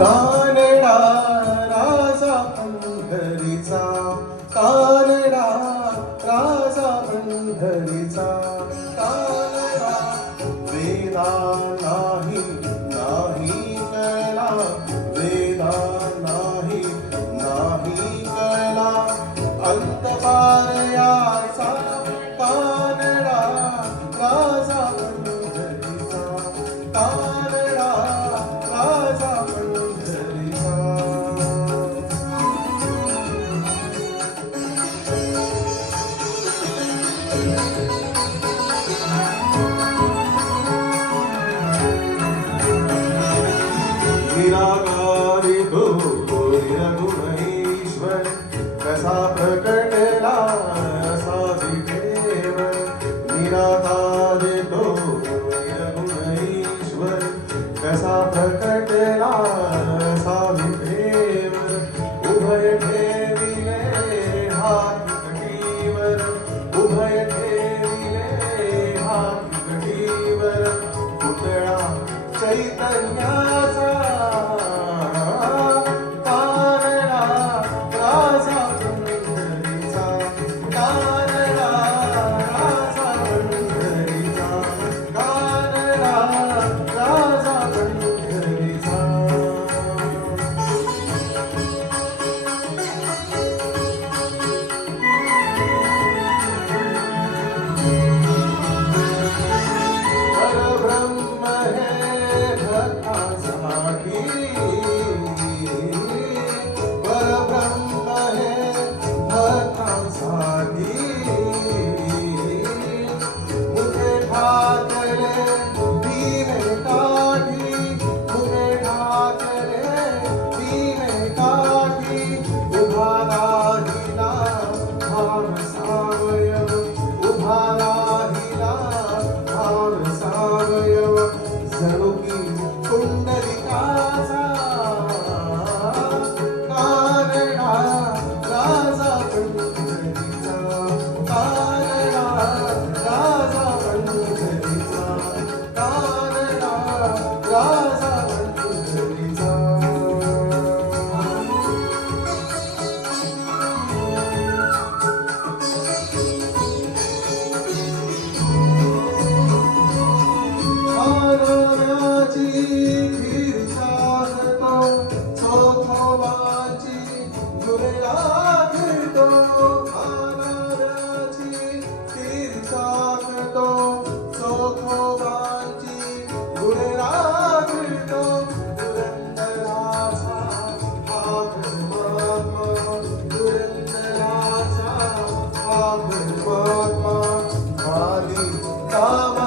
कानडा राजा पंढरीचा, कानडा राजा पंढरीचा, कानडा वेदा नाही नाही कळला, वेदा नाही नाही कळला, अंत पार याचा कानडा राजा पंढरीचा, कानडा राजा पंढरीचा. निराकारी तो रघुमहेश्वर कसा प्रकटला असा विठेव, निराकारी तो रघुमहेश्वर कसा प्रकटला असा विठेव, उभय ठेविले हात कटीवर, उभय ठेविले हात कटीवर, पुतळा चैतन्याचा कानडा राजा पंढरीचा, कानडा राजा पंढरीचा, कानडा राजा पंढरीचा. परब्रह्म हे भक्तासाठी, परब्रह्म हे भक्तासाठी, मुखे ठाकरे दिवे काठी, मुखे ठाकरे दिवे काठी, उभा राहिला भाव सावयव, उभा राहिला भाव सावयव, जणू की पुंडलिकाचा कानडा राजा पंढरीचा, कानडा राजा पंढरीचा, कानडा राजा पंढरीचा. आनंदाची खीर चालतो, चोखोबाची झुलेला फिरतो, आनंदाची खीर चालतो, चोखोबाची झुलेला फिरतो, दुरंदराचा हा परमात्मा, दुरंदराचा हा परमात्मा, खाली काम